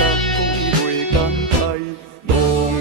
人袂感慨，浪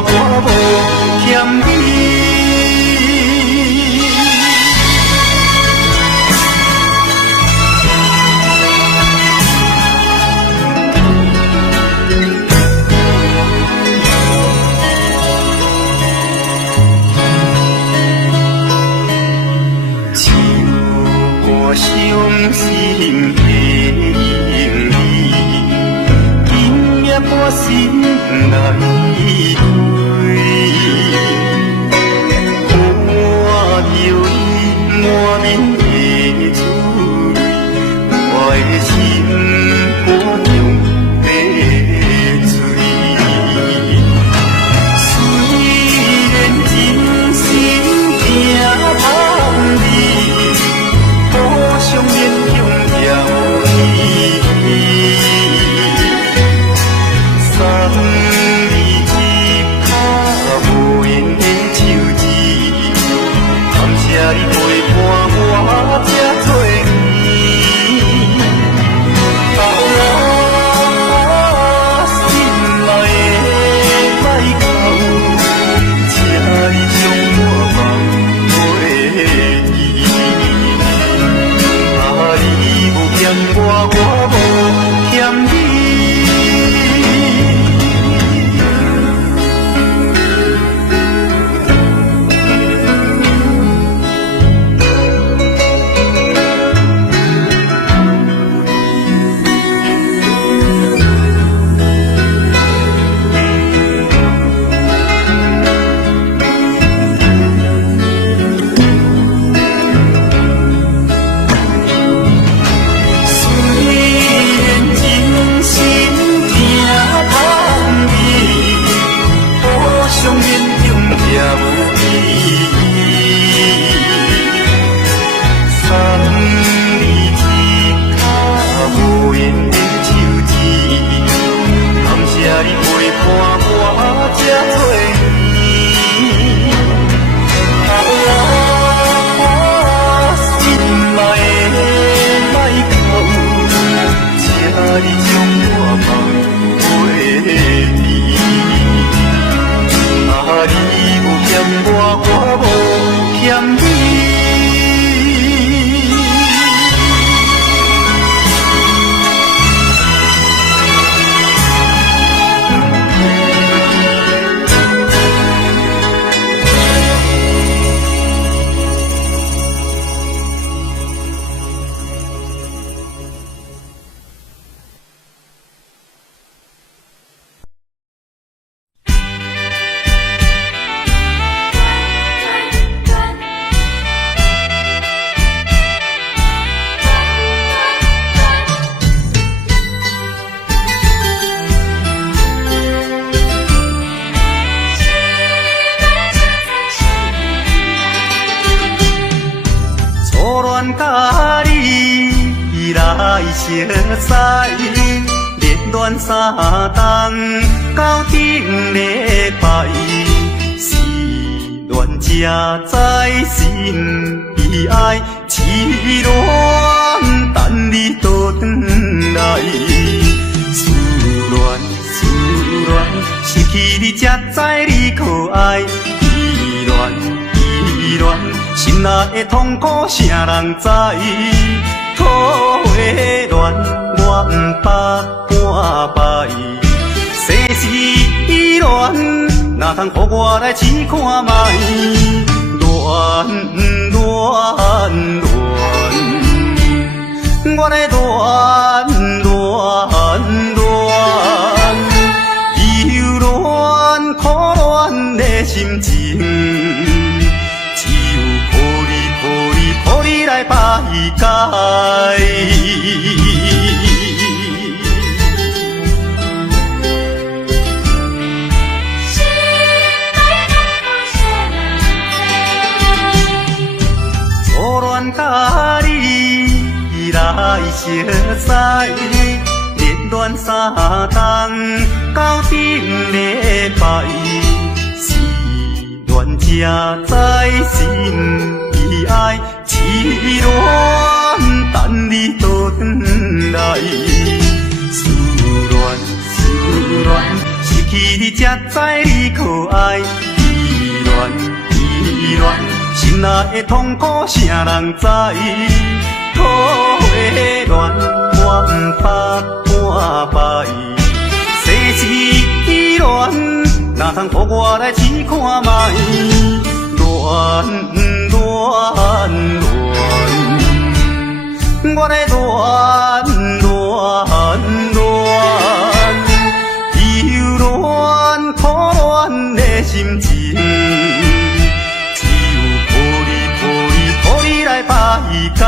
我无欠你。伤心的影儿，今夜半心来归。看着伊满面的珠泪，我的心肝中在醉。虽然真心疼芳味。相恋永远无意义，送你一卡无言的手指，感谢你陪伴我这多年。啊，心内的歹狗，请你将我放袂记。欠我，我无欠你。甲你来相识，热恋三冬到顶礼拜，是恋才知心悲哀，痴恋等你倒转来，思恋失去你才知你可爱，依恋。心内的痛苦，啥人知？土的恋，我不捌半摆。世事恋，哪通予我来试看卖？恋，我来恋，忧恋苦恋的心情。予你来排解，初恋甲你来相识，热恋三冬到顶礼拜，是恋才知心。爱痴恋等你倒转来，思恋失去你才知你可可爱，依恋，心内的痛苦谁人知？土花乱，我不怕半摆。世事乱，哪通予我来试看卖？乱，我来乱，忧乱苦乱的心情，只有抱你来排解。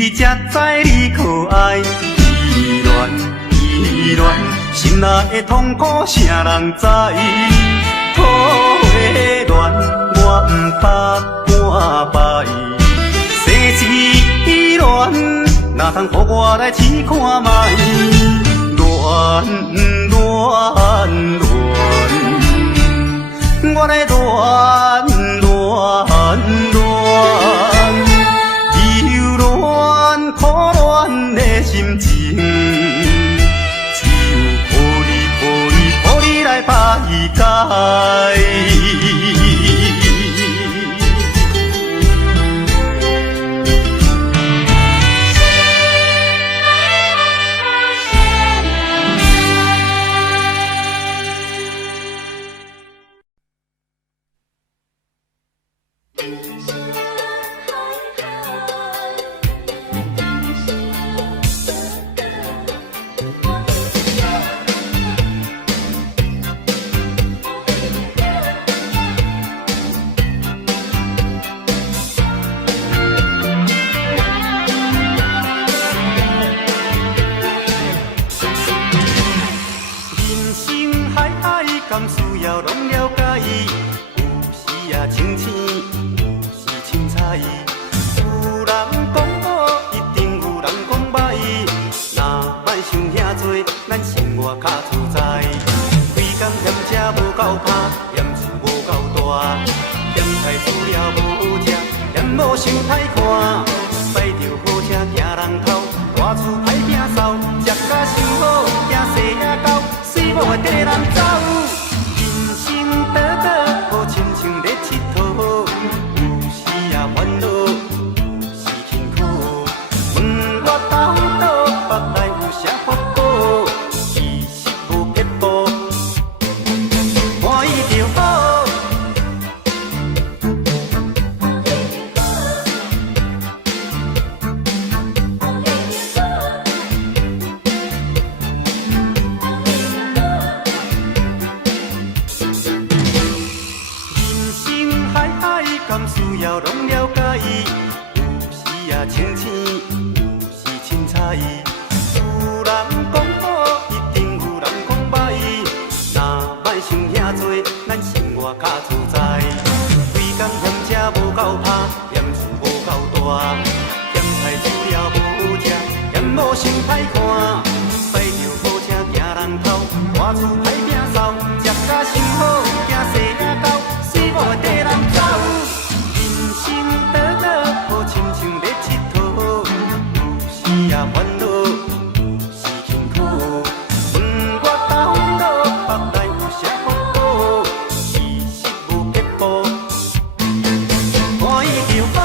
你才知你可爱，依恋，心内的痛苦谁人知？土花乱，我不怕半摆。世事乱，哪通予我来试看卖？乱，我来乱。苦乱的心情，只有抱你来排解。敢需要拢了解，有时也清醒，有时凊彩。有人讲好，一定有人讲歹。若莫想遐多，咱生活较自在。规工嫌车无够拍，嫌厝无够大，嫌菜煮了无食，嫌某想歹看。驶着好车行人头，大厝歹摒扫，食甲伤好，惊细仔狗，水某会跟人走。倒倒好亲像咧佚佗，有时也烦恼，有时辛苦。问我到倒腹内有啥福报？其实无撇步，欢喜就好。敢需要拢了解，有时也清醒，有时凊彩。有人讲好，一定有人讲歹。若莫想遐多，咱生活较自在。规工嫌车无够拍，嫌厝无够大，嫌菜煮了无食，嫌某想歹看。驶着好车行人头，大厝歹摒扫，食甲伤好，惊细仔狗，水某会跟人走。倒倒好亲像咧佚佗，有时也烦恼，有时辛苦。问我到倒腹内有啥福报？其实无撇步，欢喜就好。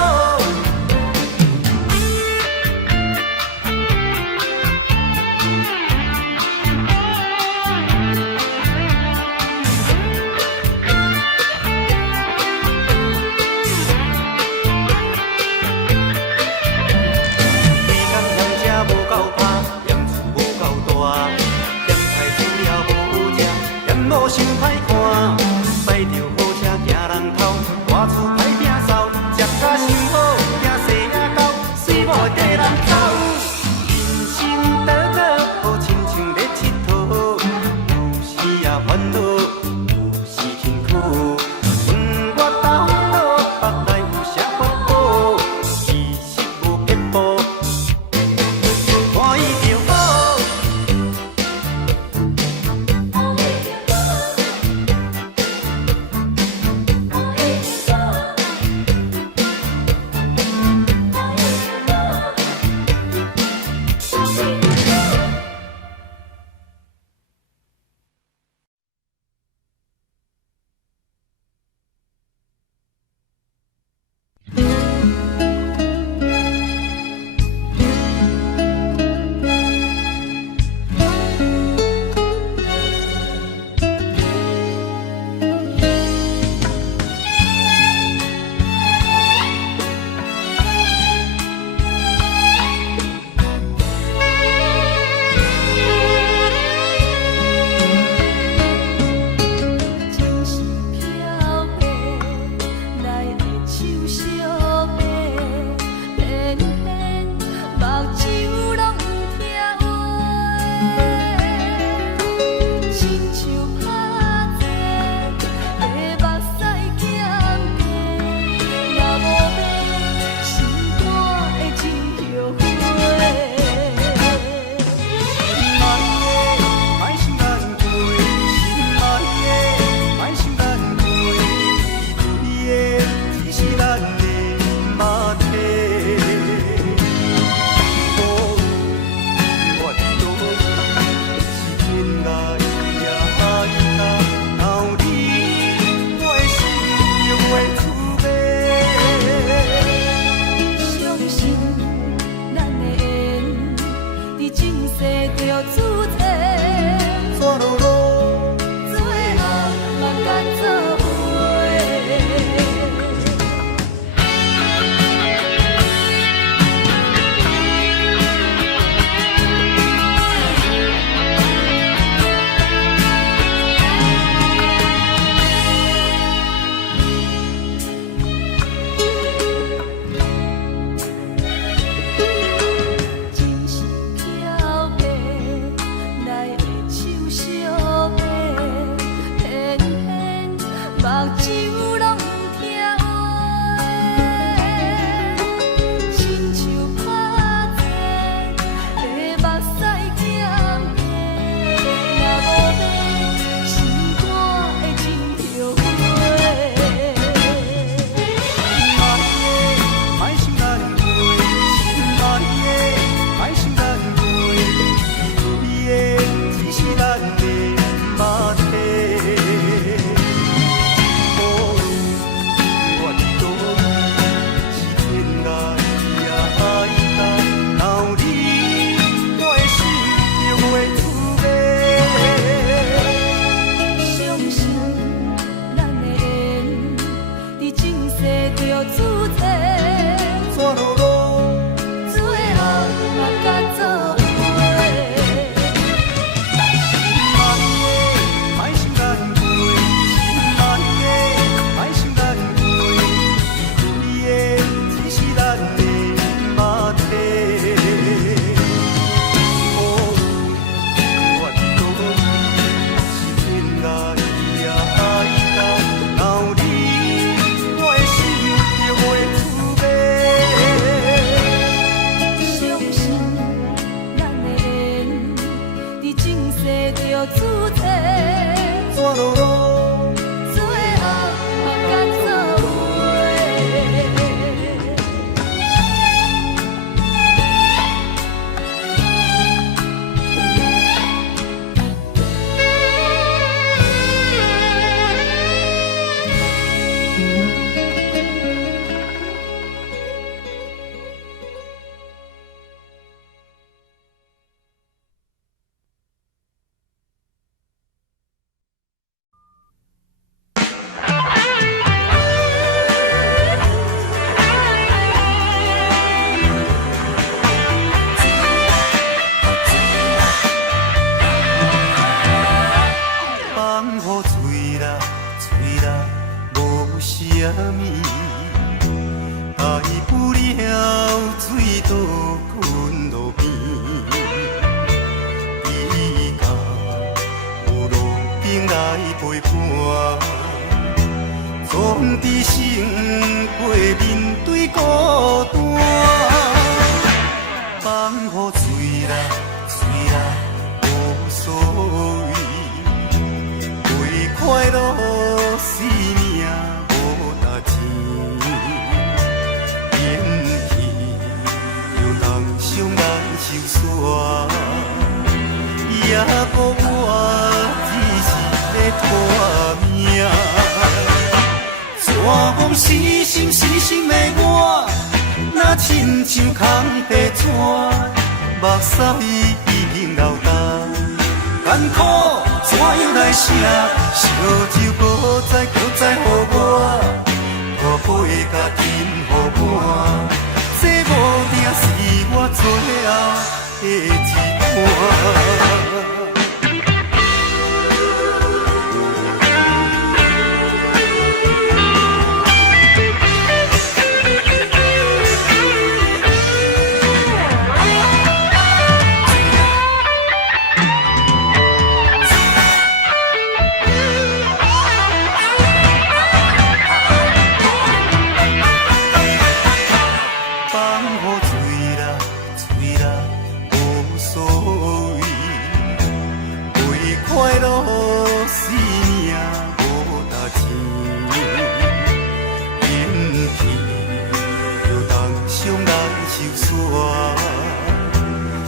某想歹看，驶着好车行人头，大厝歹摒扫，食甲伤好，惊细仔狗，水某会跟人走。人生倒倒好亲像咧佚佗，有时也烦恼，有时辛苦。问我到倒腹内有啥福报？着主题，怎落落？最后甲做伙。放雨吹啦吹啦，无啥物。爱不了，水倒滚路边。伊甲有路顶来陪伴，总知生活面对孤单。放雨吹啦吹啦，无所谓。为快乐生命无值钱，演戏又当伤眼受煞，也无我只是在拖命。蛇风死心死心的我，若亲像空白纸，目屎已经流干，艰苦。怎样来写？烧酒搁再予我，破破的甲甜予我，这无定是我最后的一段。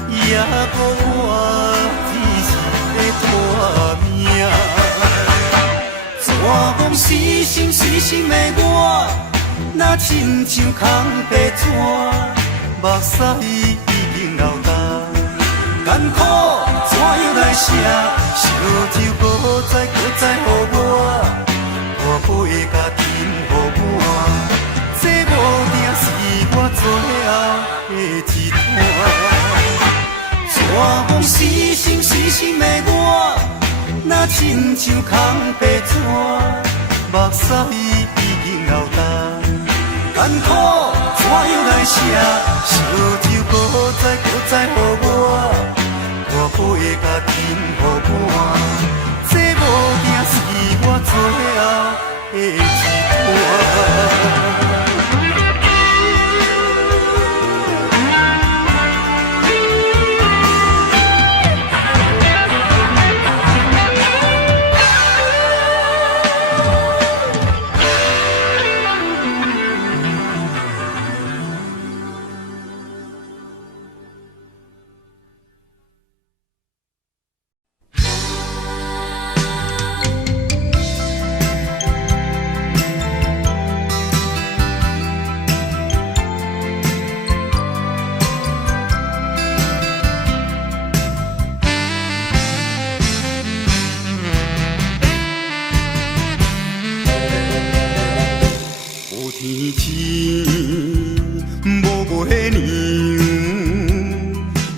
也无我只是在拖命，蛇风死心死心的我，若亲像空白纸，目屎已经流干，艰苦怎样来写？烧酒搁再予我，破破的甲甜予我，这无定是我最后的一段。蛇风死心死心的我，若亲像空白纸，目屎已经流干，艰苦怎样来写？烧酒搁再予我，破破的甲甜予我，这无定是我最后的一段。天星无月亮，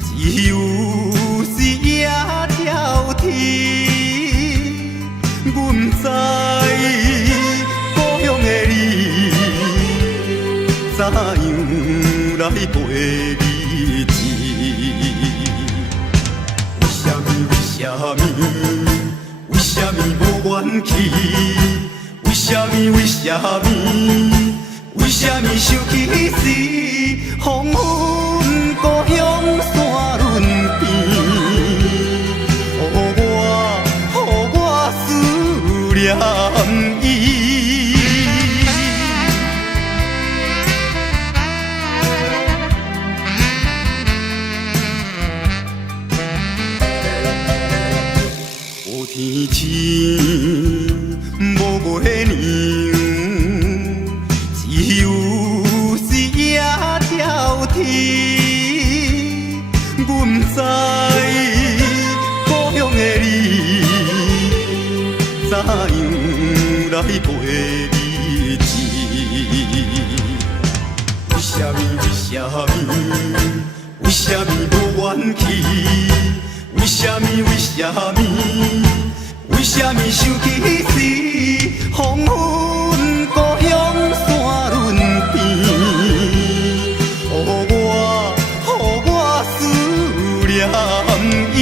只有日夜跳天。阮知故乡的你，怎样来陪日子？为什么无元气？为什么想起时，黄昏故乡山仑边？予我念伊。有天星无月亮，只有水野跳天。阮知故乡的你，怎样来陪日子？为什么？为什么无怨气？为什么？为什么想起时，黄昏故乡山轮边？予我思念伊。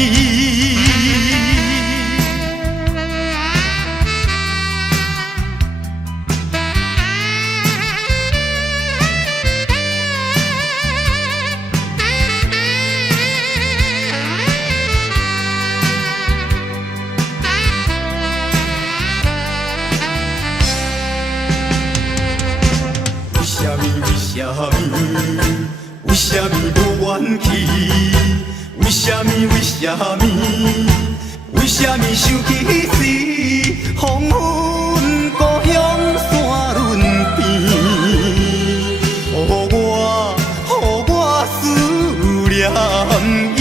为什么无怨气？为什么？为什么想起时，黄昏故乡山轮边？予我思念伊。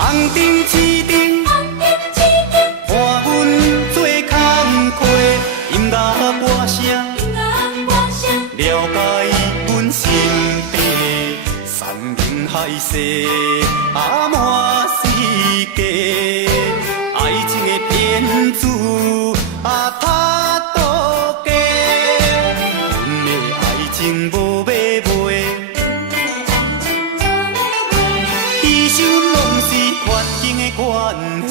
红灯市场，伴阮做工世满世界，爱情的骗子他多假，阮的爱情无买卖，其实拢是环境的关系。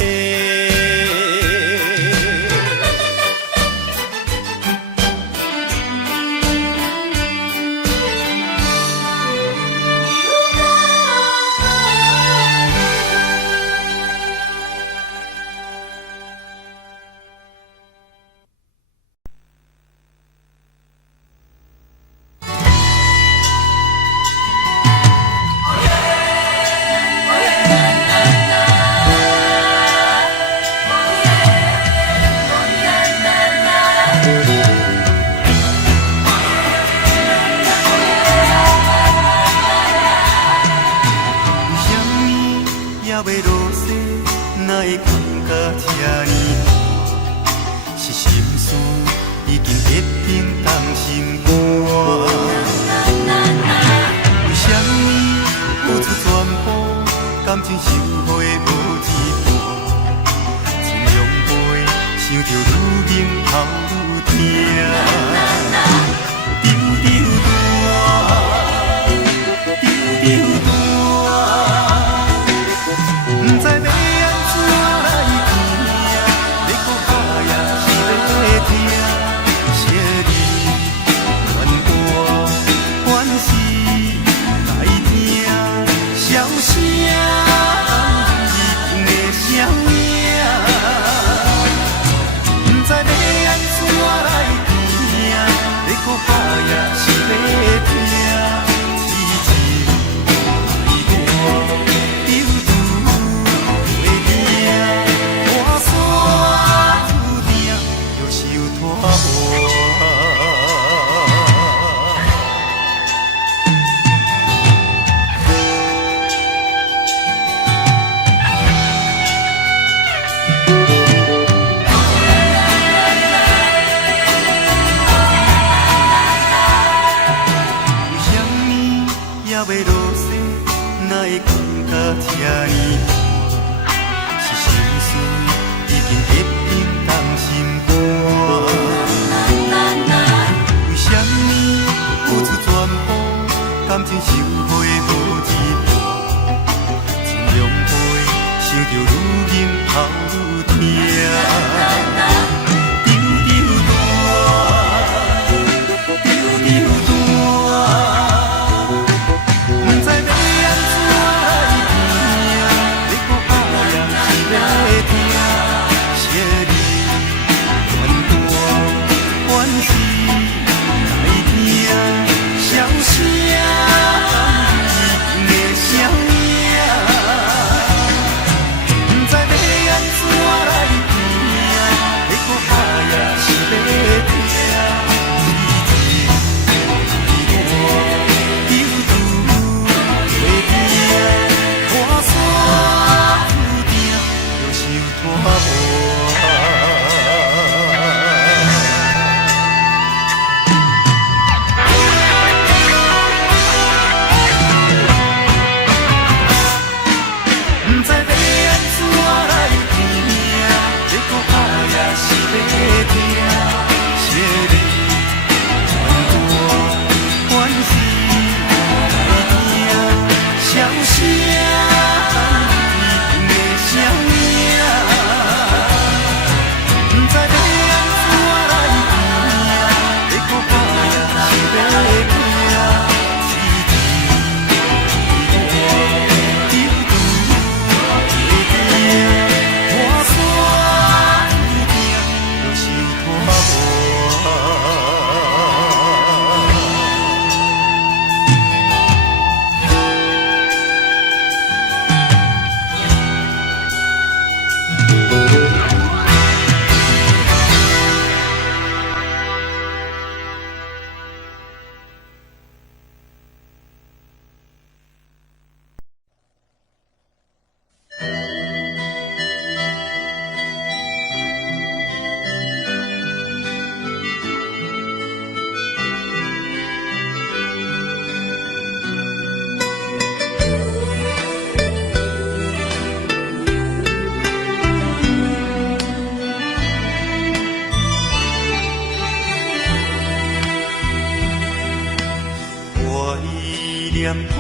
念飞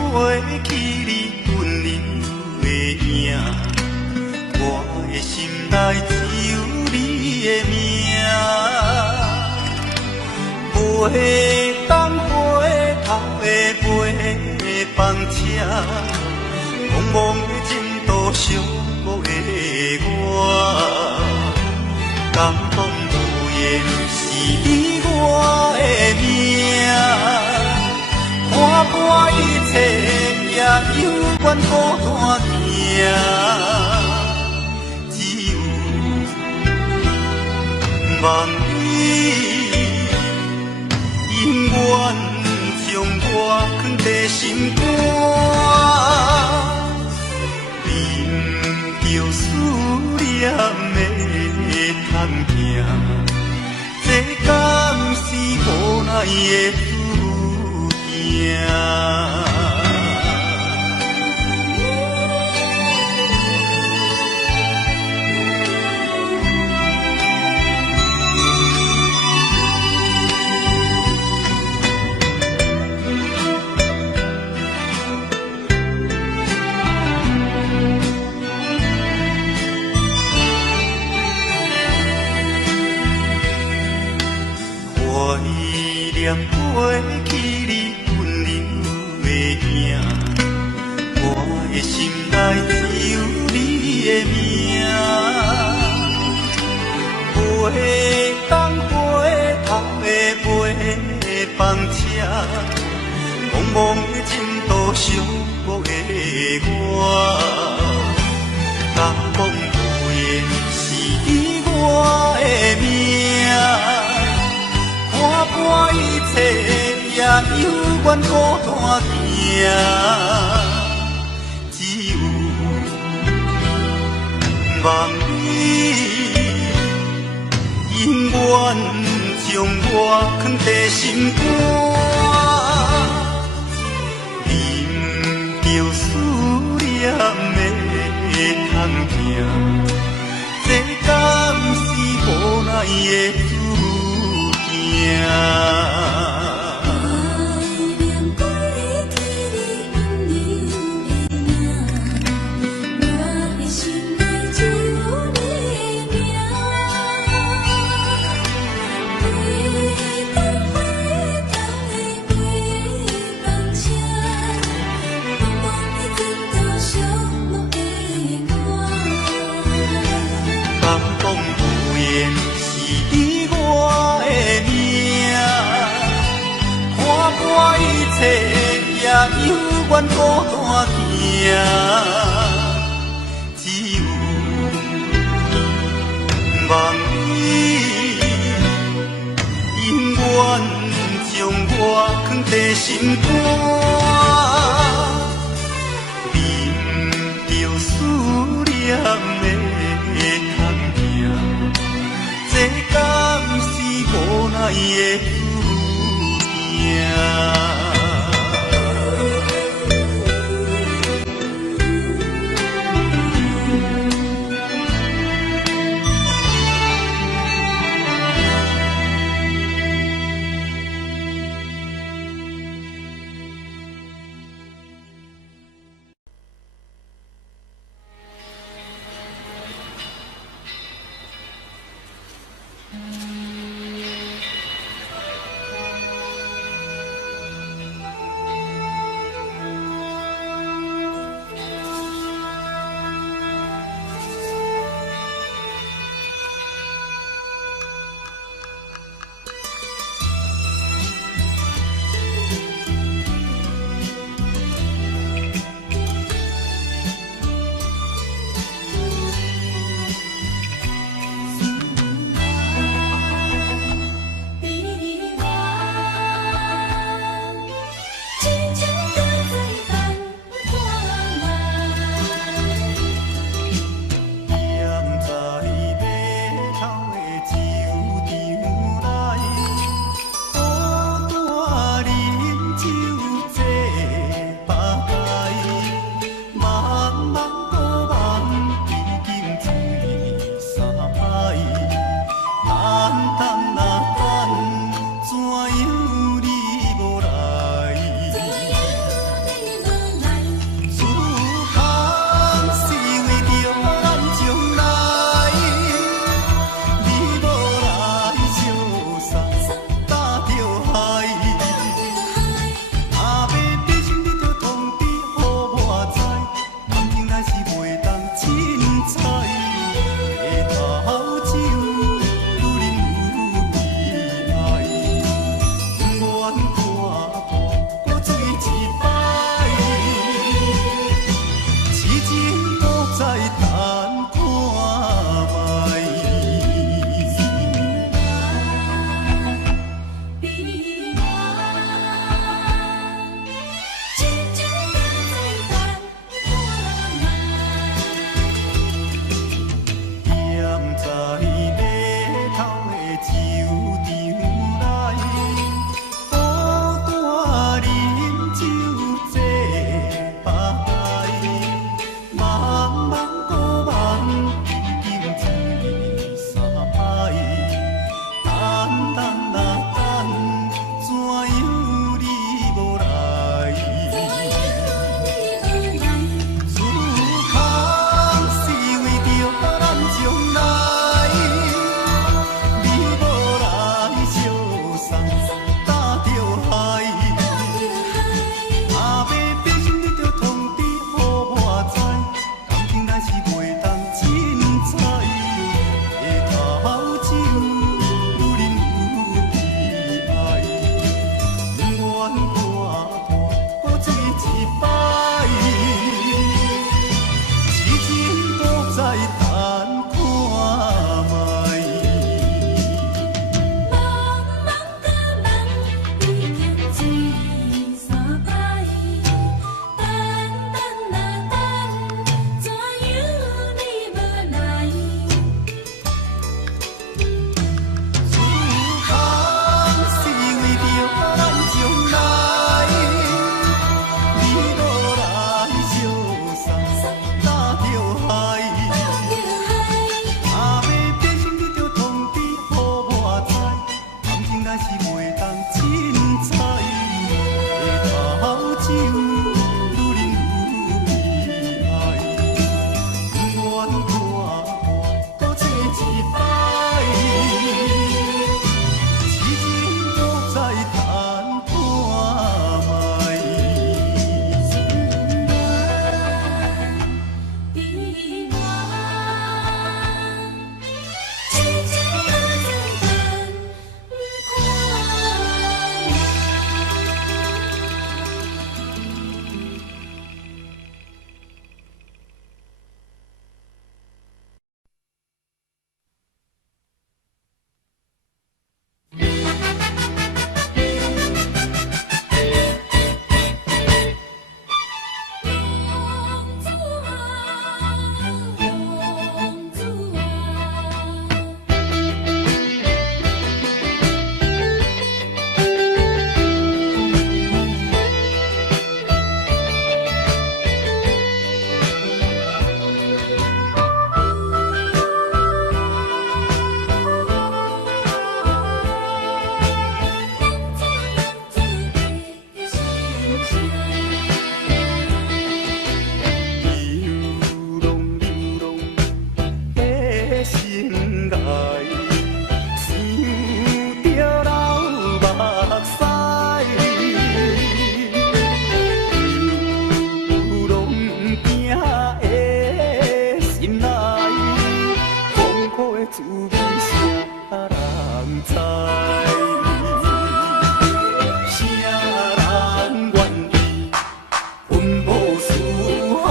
去你温柔的影，我的心内只有你的名。袂当回头的陪房车，茫茫的前途寂寞的我，感动无言是你我的命。看破一切，也犹原孤单行，只有望你永远将我藏在心肝，忍着思念的叹行，这敢是无奈的注定。怀念飞去你温柔的影，我的心内只有你的名。袂当回头的陪房车，茫茫的前途寂寞的我，感动无言是你我的命。看破一切，也犹原孤单行，只有望你永远将我藏在心肝，忍着思念的叹行，这敢是无奈的注定。感动无言是你我的命，看破一切也犹原孤单行，只有望你永远将我藏在心肝，忍着思念的叹行，这敢是无奈的注定。滋味啥人知？啥人愿意分母四海？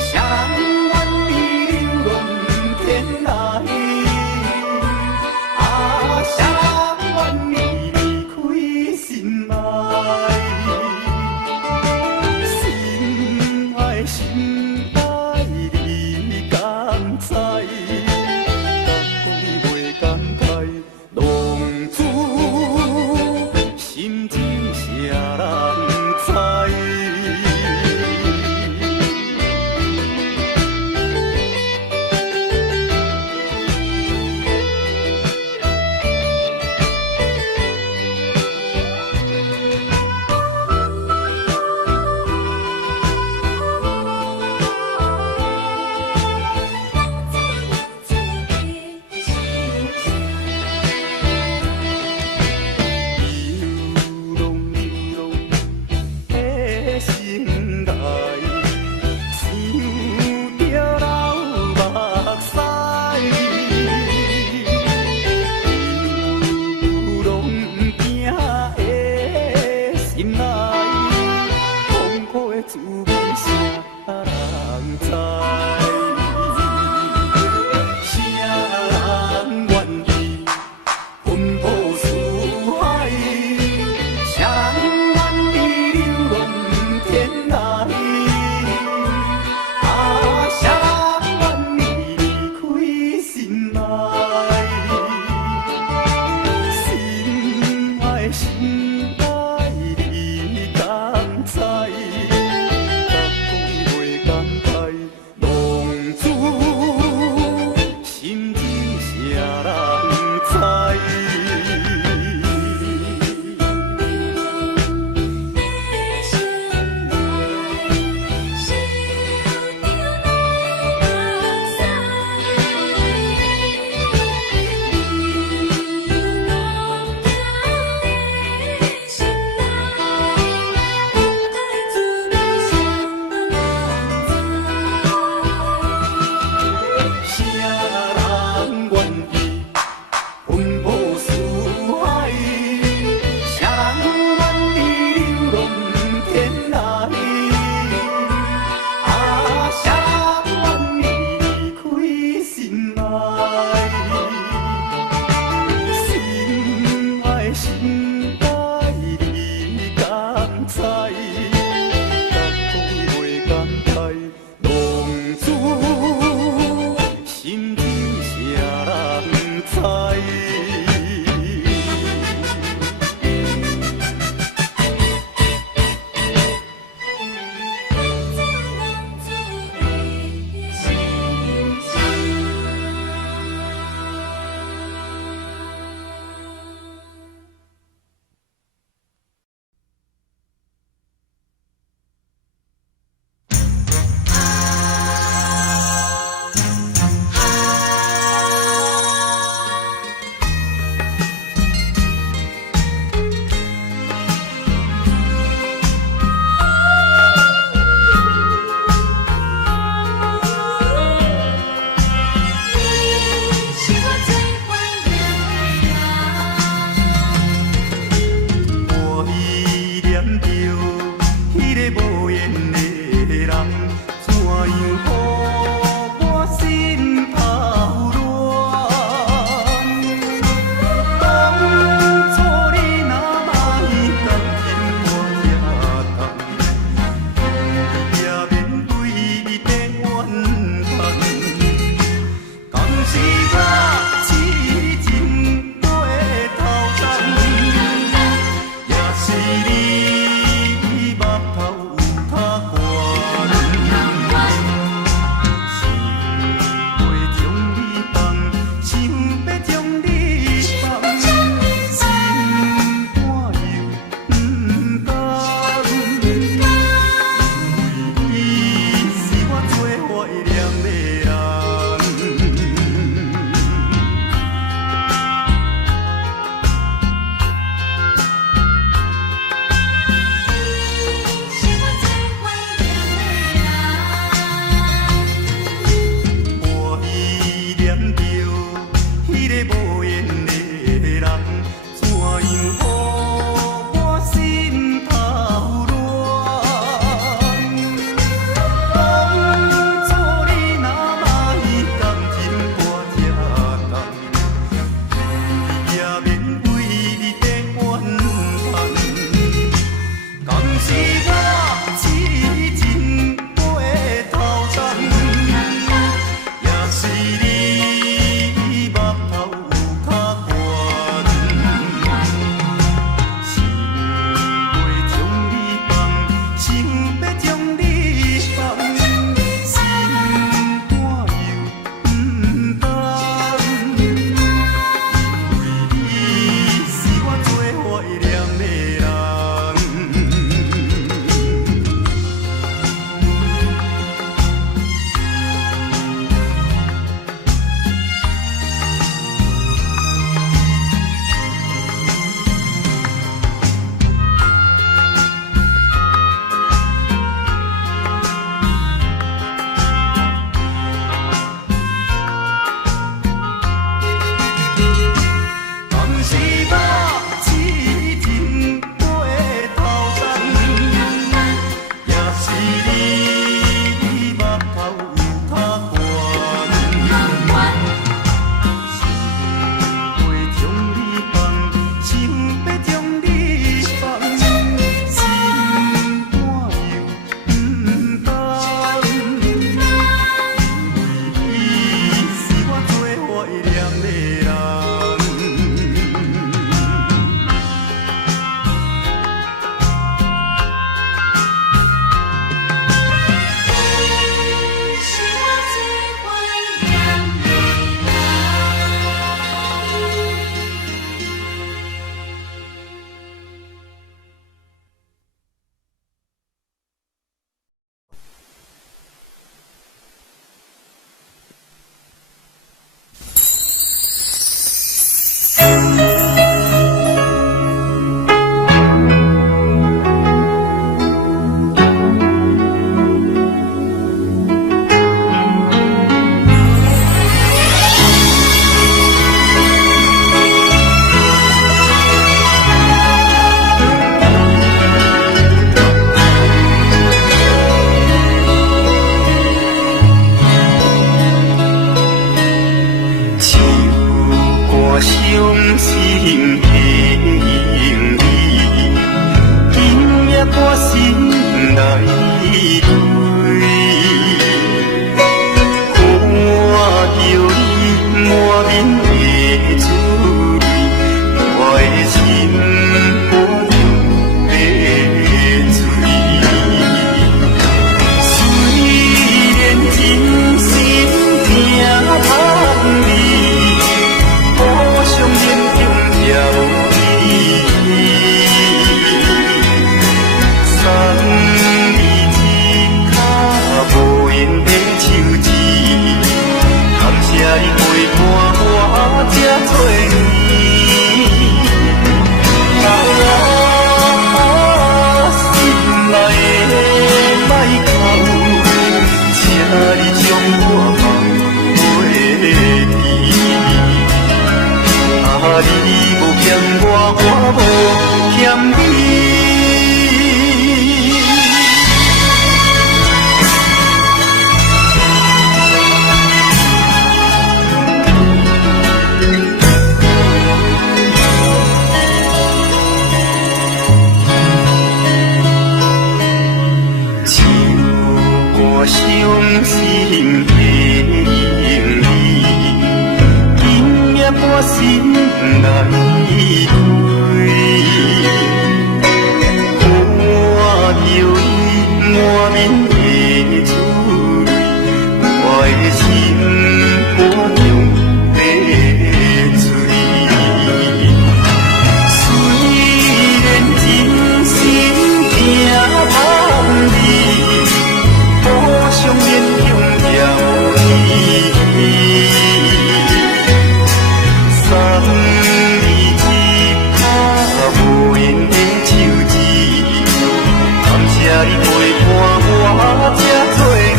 啥人愿意流浪天涯？啊，啥人愿意离开心爱？心爱心爱，你敢知？敢讲袂感慨？浪这多年。你无欠我，我无欠你。唱我伤心的英语，今夜我心来开，看着你满面的珠泪，我的心肝中爬出来。虽然真心疼痛你，好想勉强了你。送你一卡无言的手指，感谢你陪伴我这多年。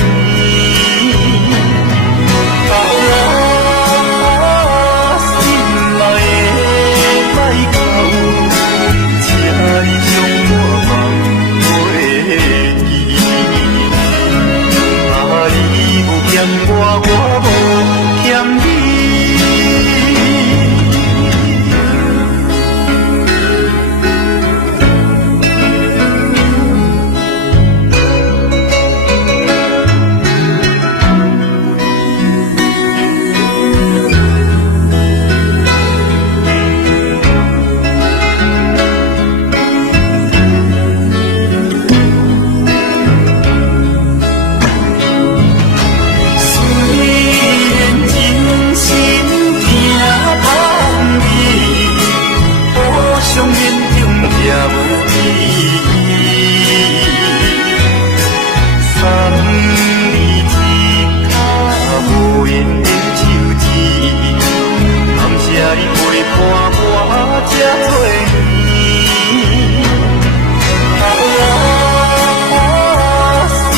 心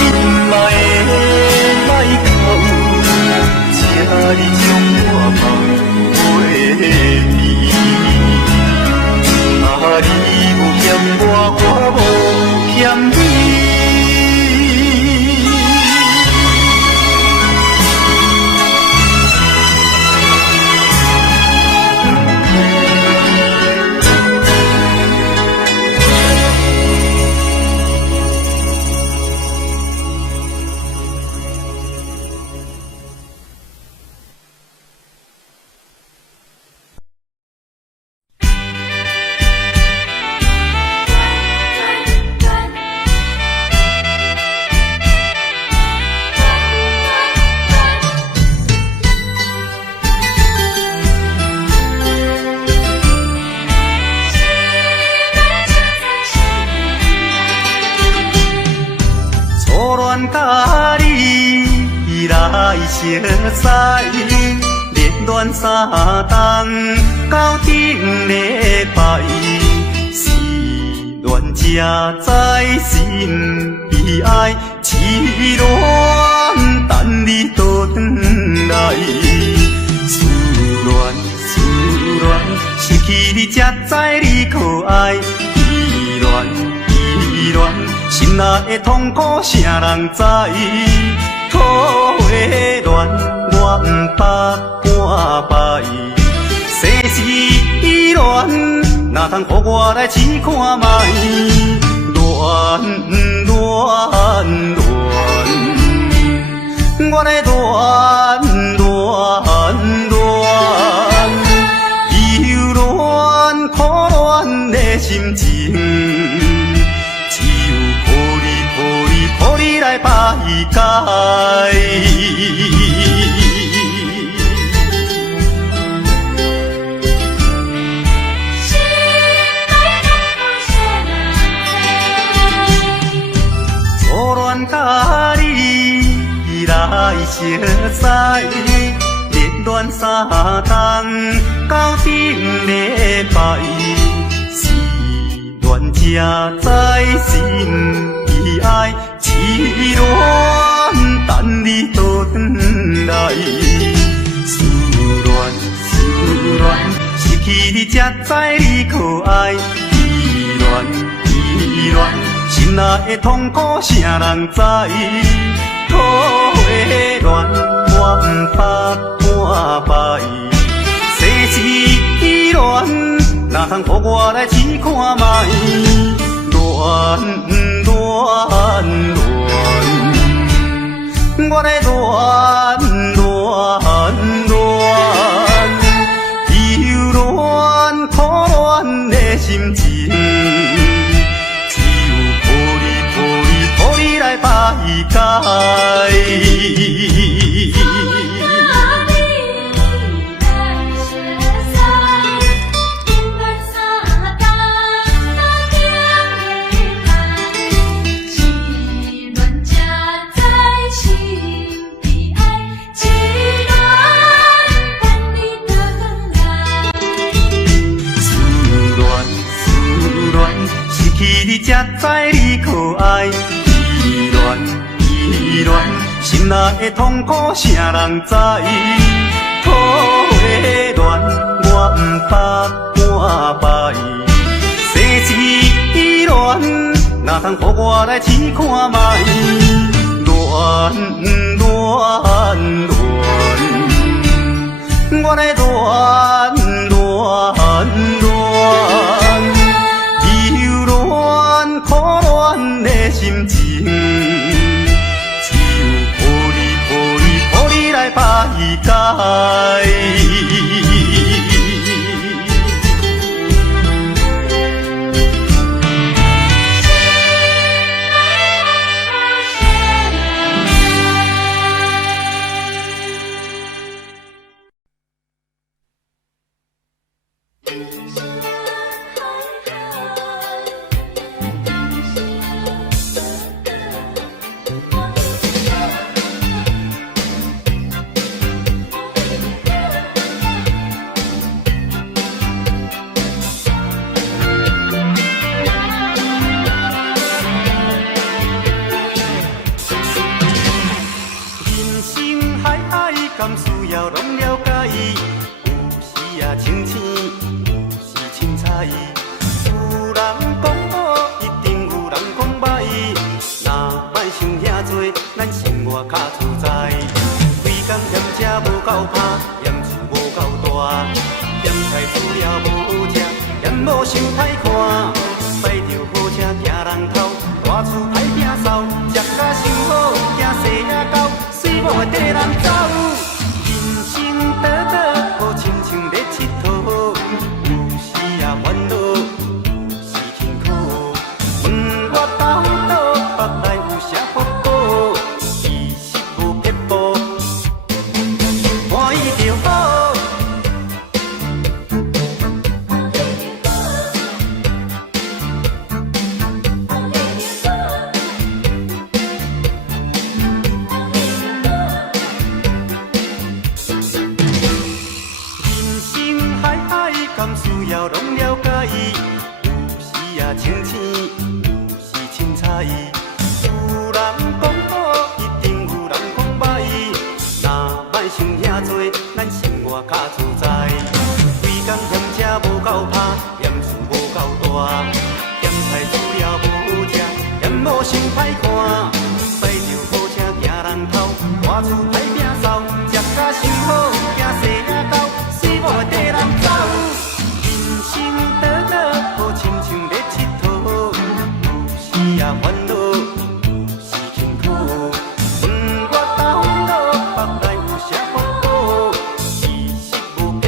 内的歹口，请你将我放袂记。你无欠我，我无欠你。甲你来相识，恋恋三冬到顶礼拜，是恋才知心悲哀，痴恋等你倒转来，思恋失去你才知你可爱，依恋。心内的痛苦，谁人知？土花恋，我不捌半摆。世事恋，哪通予我来试看卖？恋，我来恋，忧恋苦恋的心情。予你来排解。初恋甲你来相识，恋恋恋三冬，到顶礼拜，是恋才知心意爱，痴恋等你倒转来。思恋，失去你才知你可爱。依恋，心内的痛苦谁人知？土花恋，我不怕半摆。世事恋，哪通予我来试看卖？恋，我来恋。忧恋苦恋的心情，只有抱你来排解。你才知你可爱，依恋，心内的痛苦谁人知？土花恋，我不怕半摆。世事恋，哪通予我来试看卖？恋，我来恋。苦恋的心情，只有抱你来排解。甘需要拢了解，有时也清醒，有时凊彩。有人讲好，一定有人讲歹。若莫想遐多，咱生活较自在。规工嫌车无够拍，嫌厝无够大，嫌菜煮了无好食，嫌某想歹看。驶着好车行人头，大厝歹摒扫，食甲伤好，惊细仔狗，水某会跟人走。倒倒好亲像咧佚佗，有时也烦恼，有时辛苦。问我到倒腹内有啥福报？其实无撇步，欢喜就好。甘需要拢了解，有时也清醒，有时凊彩。有人讲好，一定有人讲歹。若莫想遐多，咱生活较自在。规工嫌车无够拍，嫌厝无够大，嫌菜煮了无好食，嫌某想歹看。驶着好车行人头，大厝歹摒扫，食甲伤好，惊细仔狗，水某会跟人走。倒倒好亲像咧佚佗，有时也烦恼，有时辛苦。问我到倒腹内有啥福报？其实无撇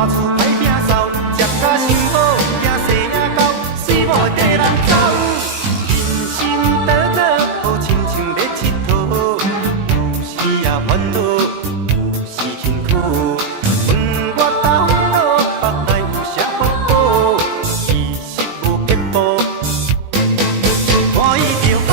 大厝歹摒扫，食甲伤好，惊细仔狗，随某地人走。人生短短，亲像咧佚佗，有时也烦恼，有时辛苦。问我到倒，腹内有啥福报？其实无撇步，欢喜就好。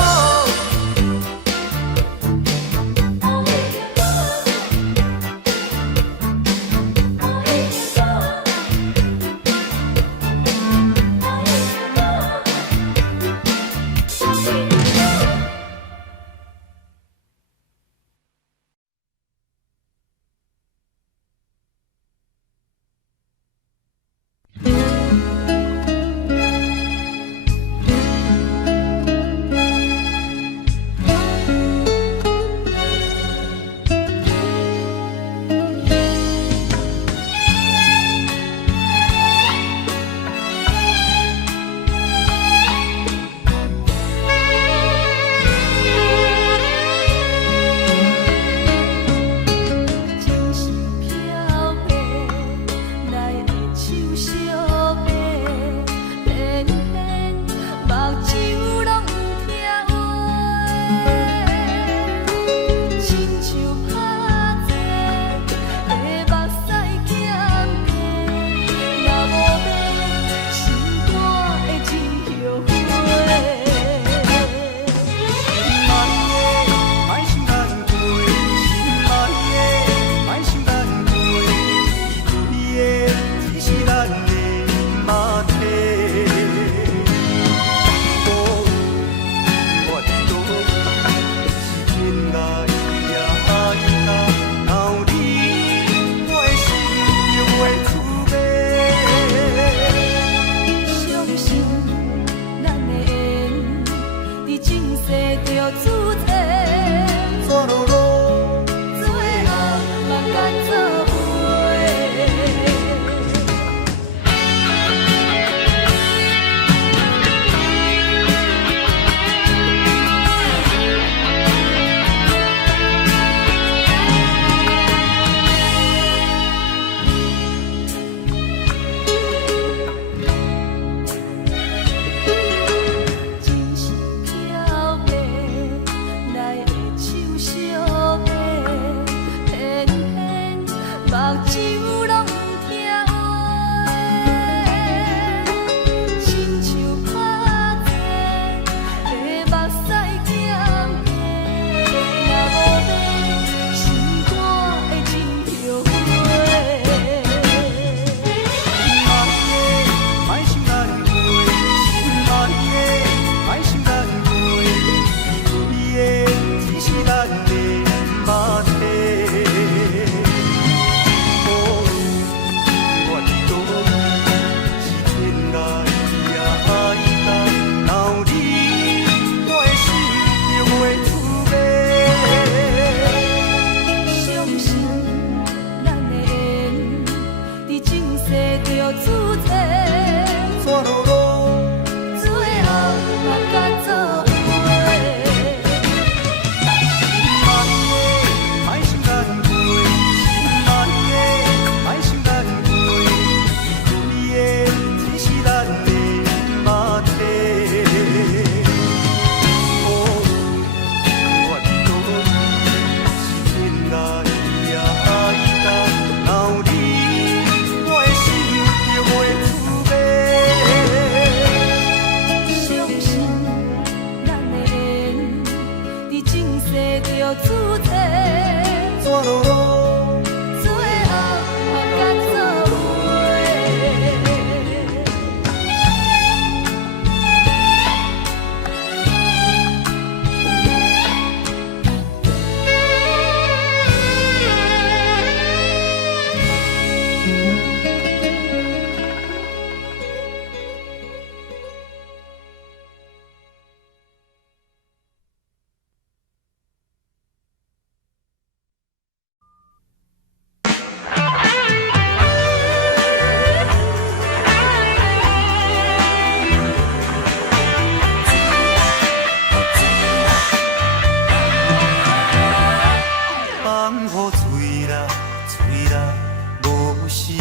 什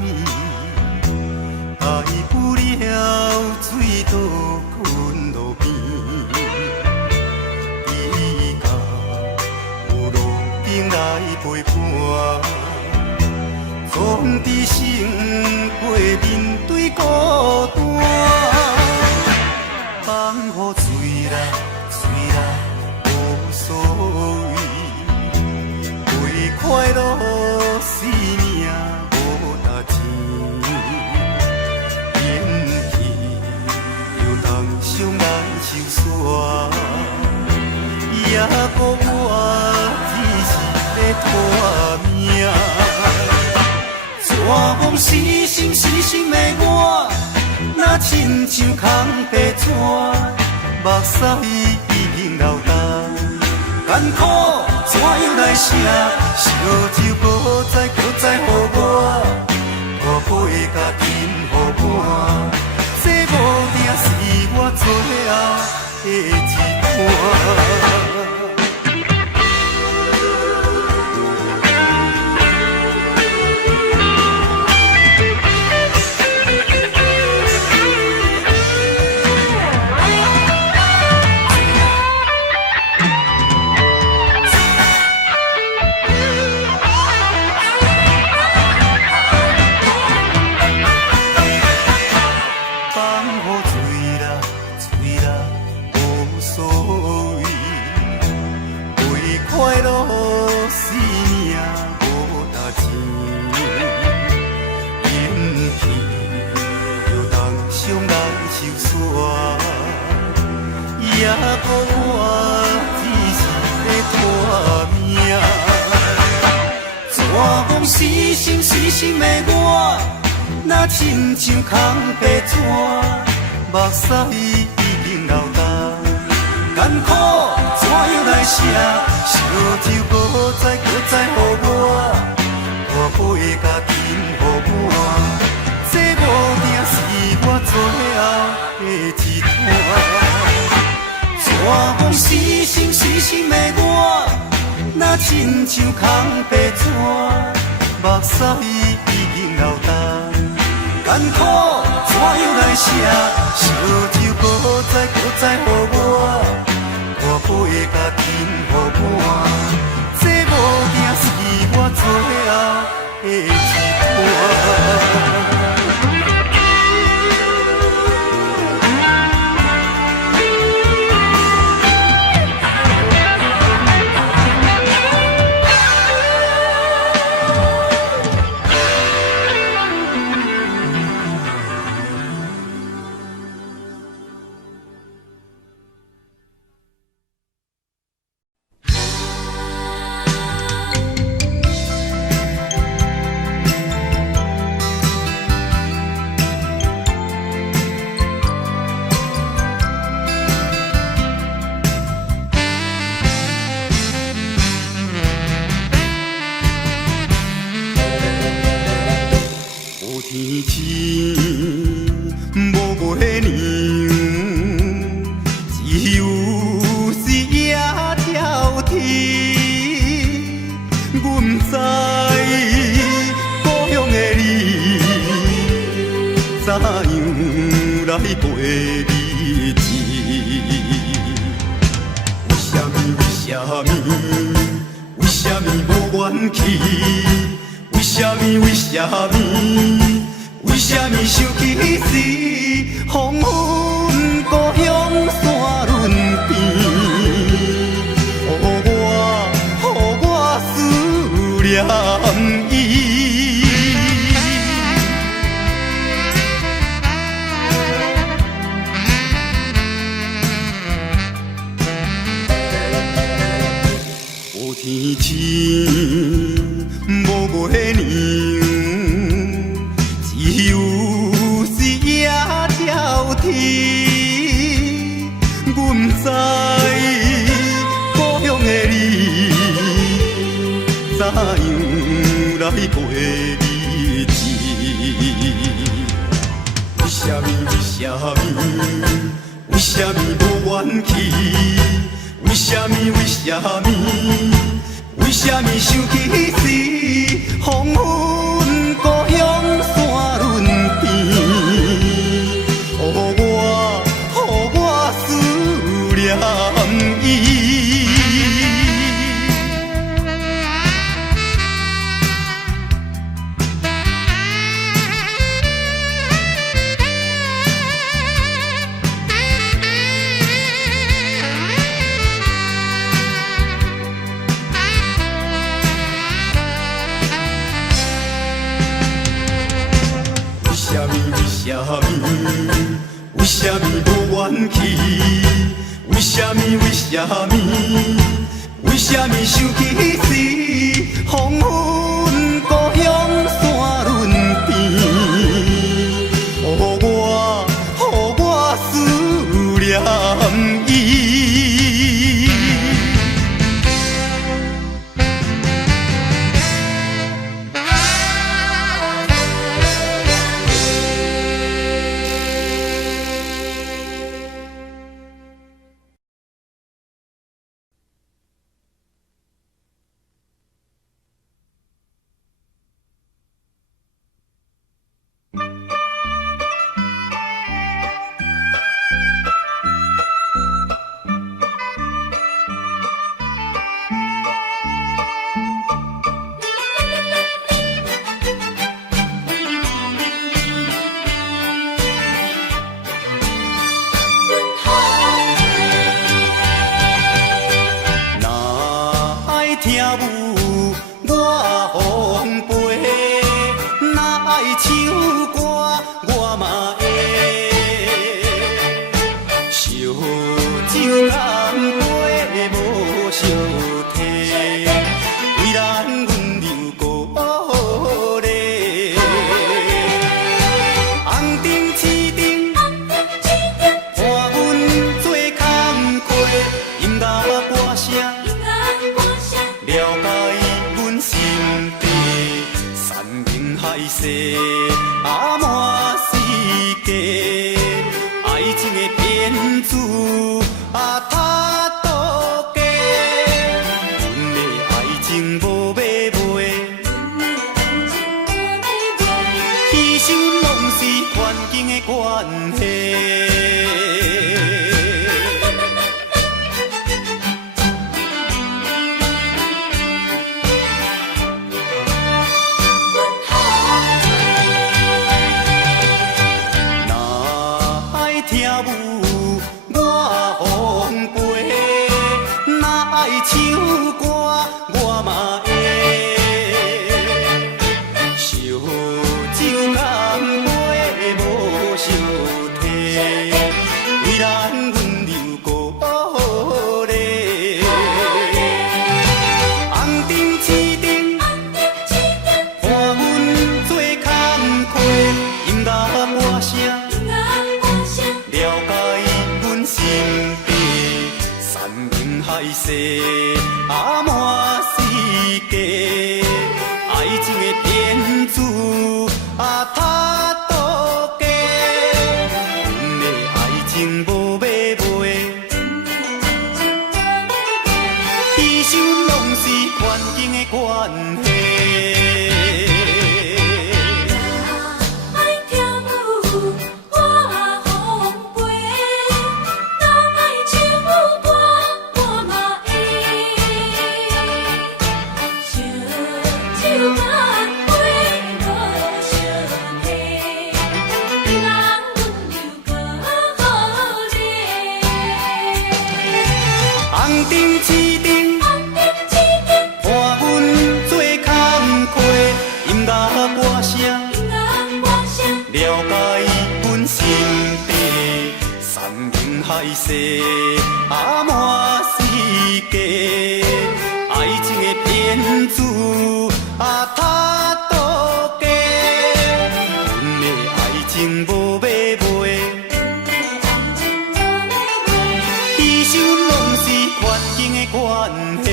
么？爱不了，水都困路边。伊甲有路顶来陪伴，总伫生活面对孤单。放予水啦，水啦，无所谓，为快乐生命无值钱。演戏又当伤咱受伤，也搁我只是咧拖命。蛇风死心死心的我，若亲像空白纸，目屎已经流干，艰苦怎样来写？烧酒搁再予我，大杯甲饮予满，这无定是我最后的一段。也搁我只是咧拖命，蛇风死心的我，若亲像空白纸，目屎已经流干，艰苦怎样来写？烧酒搁再予我，大杯甲饮予满，这无定是我最后的一段。蛇风死心的我，若亲像空白纸，目屎已经流干，艰苦怎样来写？烧酒搁再予我，大杯甲饮予满，这无定是我最后的一段。天星无月亮，只有日夜跳天。阮知故乡的你，怎样来陪日子？为什么无元气？为什么想起时，黄昏故乡山峦边，予我思念伊。无天星，无月亮。只有日夜跳天，阮知故乡的你，怎样来陪日子？为什么无元气？为什么想起时，黄昏故乡为什么无怨气？为什么想起时，黄昏故乡山轮边，予我思念伊。听舞我奉陪，若爱唱歌我嘛会。烧酒干杯无相提，为咱温柔鼓励。红灯市顶，伴阮做工课，音乐歌声。了解阮心底，山明海誓，满世界，爱情的骗子他渡假，阮的爱情无买卖，牺牲拢是环境的关系。听舞我奉陪，若爱唱歌我嘛会。烧酒干杯无相提，为咱温柔鼓励。红灯市顶，伴阮做工课，音乐歌声。了解阮心底，山明海誓，满世界，爱情的骗子他渡假，阮的爱情无买卖，牺牲拢是环境的关系。红灯市顶，伴阮做工课，音乐歌声，了解阮心底，山明海誓，满世界，爱情的骗子他渡假，阮的爱情无买卖。牺牲拢是环境的关系。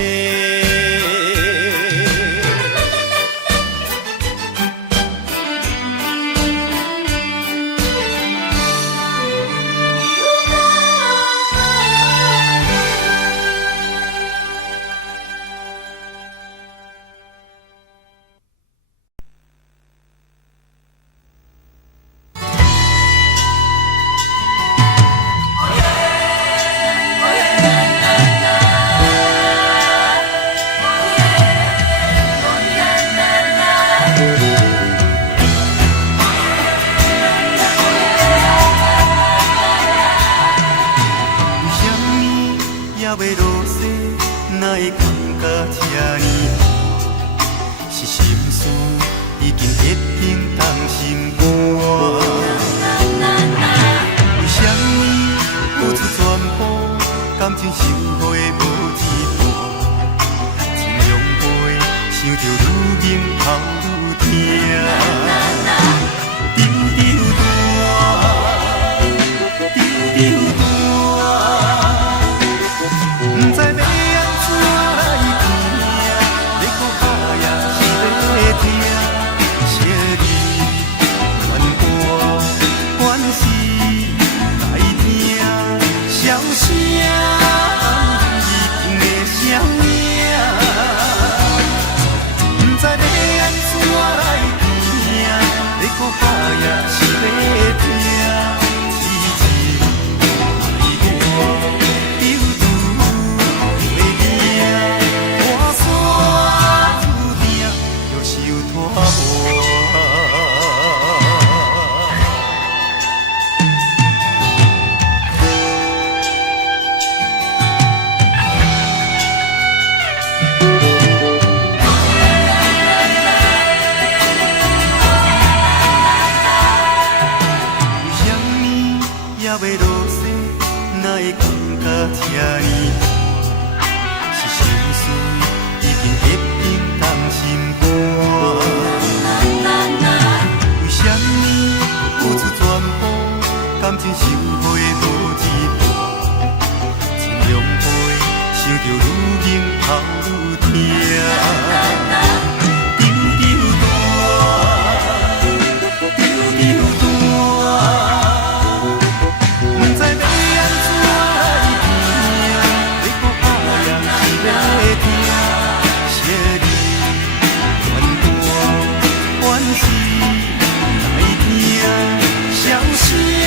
要落雪，哪会感觉这呢寒？是心事已经结冰冻心肝。情收好的无一半，情浓杯想着愈凝头愈痛。丢丢大，丢丢大，不知要安怎来行，要搁打也是要听，惜你怨我怨是来听，笑声已经的声名，不知要安怎来行，要搁打也是要听，痴情爱我丢丢的命，我山注定着受拖磨。也要落雪，哪会感觉这呢寒？是心事已经结冰冻心肝。为什么付出全部，感情收好的无一半？情浓杯想着愈凝头愈痛。丢丢大，丢丢大。不知要安怎来行，要搁打也是要听，惜你怨我怨是来听，笑声已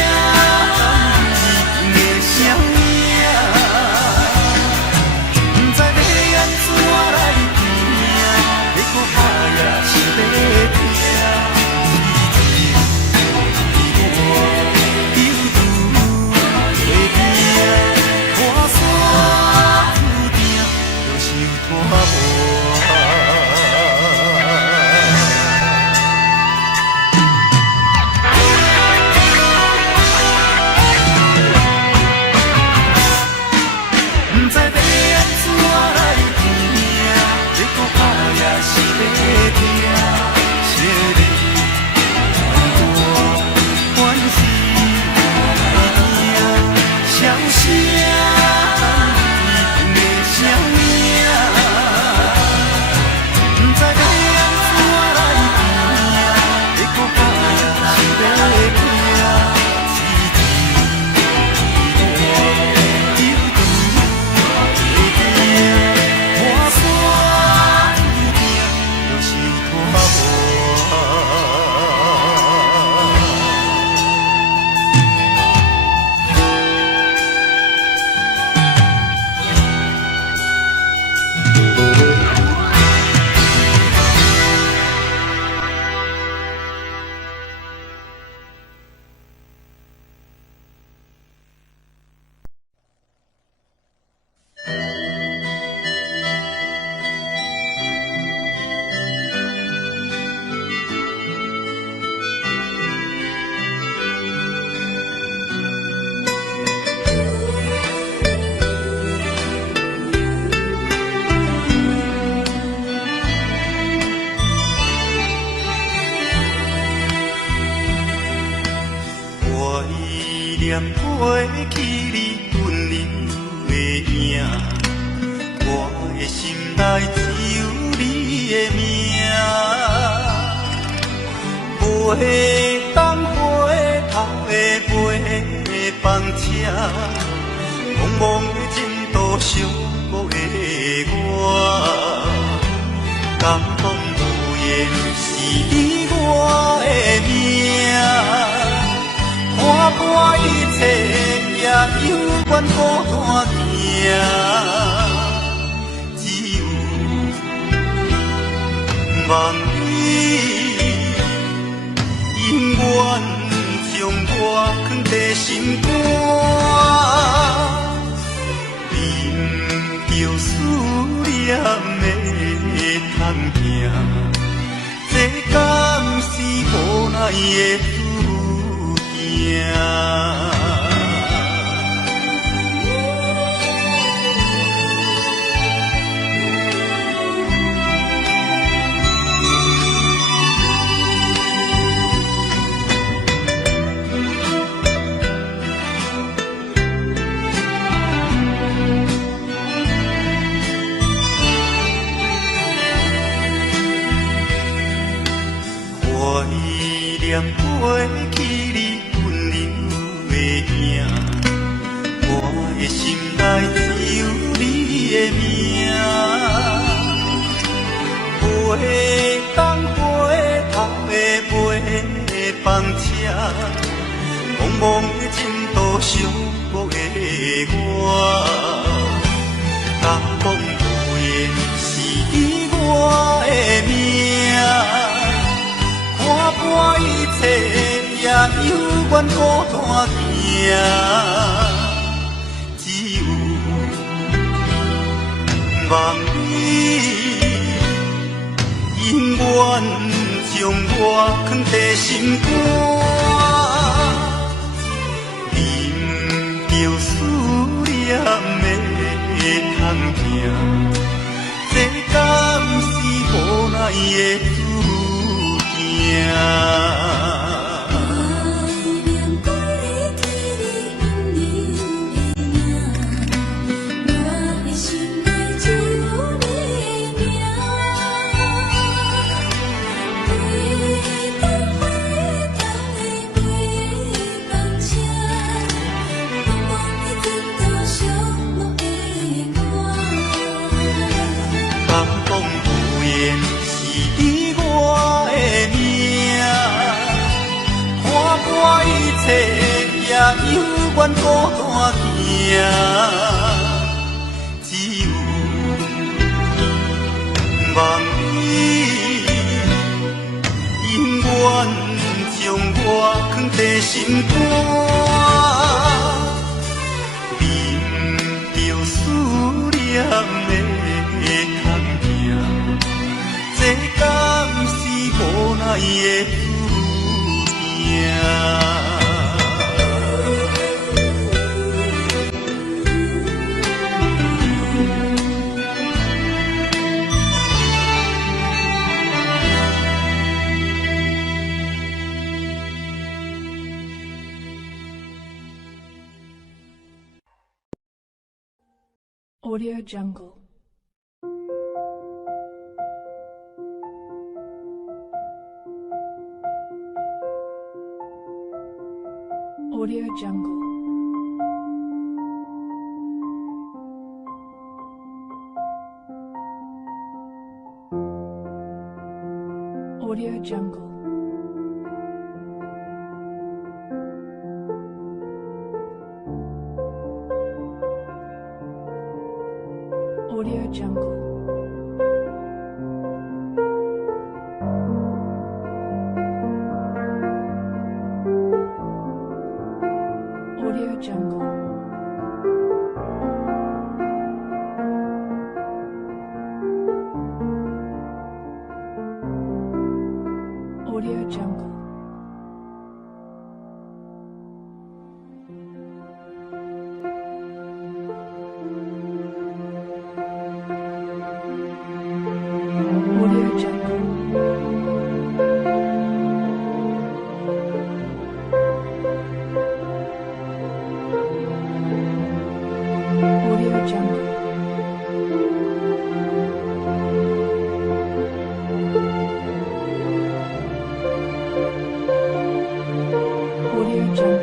经的声名，不知要安怎来行，要搁打也是要听，痴情爱我。我山注定着受拖磨。不知要安怎来行，要搁打也是要听，惜你怨我怨是来听，笑声已经的声名，不知要安怎来行，要搁打也是要听，痴情爱我丢丢的命，我山注定着受拖磨。我依念飞去你遁流的影，我的心内只有你的名。飞东回头的飞放车，茫茫的前途寂寞的我，感动无言是你我的命。看破一切，也犹原孤单行，只有望你永远将我藏在心肝，忍着思念的痛行，这敢是无奈的念过去你温柔的影，我的心内只有你的名。飞东回头的尾班车，茫茫的前途寂寞的我，感动无言是你我的命，看破一切也犹原孤单行，只有望你永远将我藏在心肝，忍着思念的通行，这敢是无奈的注定。感动无言是你我的命，看破一切也犹原孤单行，只有望你永远将我藏在心肝，忍着思念的通行，这敢是无奈的注定。Audio Jungle. Audio Jungle. Audio Jungle. Audio Jungle. Audio Jungle. Audio Jungle. Audio Jungle. Audio Jungle. Audio Jungle. Audio Jungle.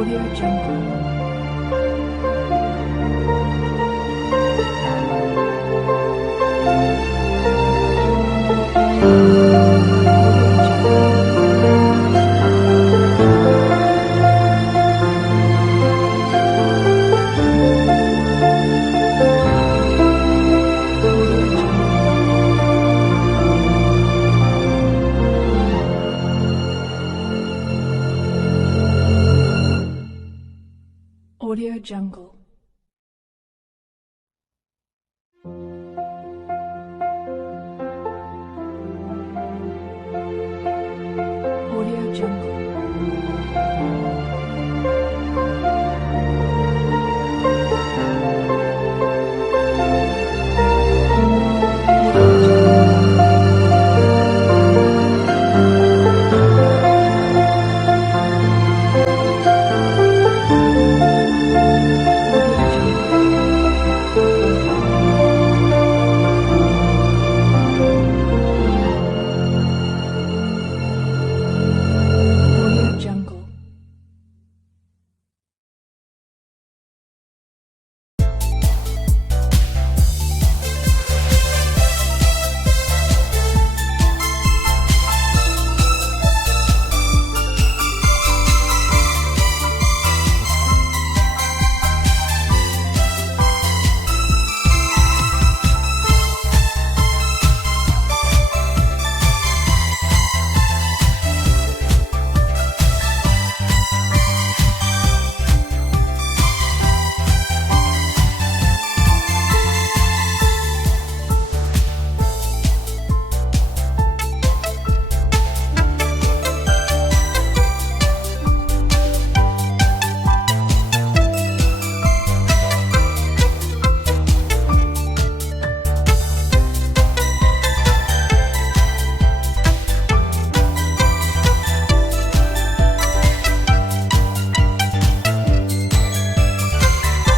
Audio Jungle. Audio Jungle. Audio Jungle. Jungle.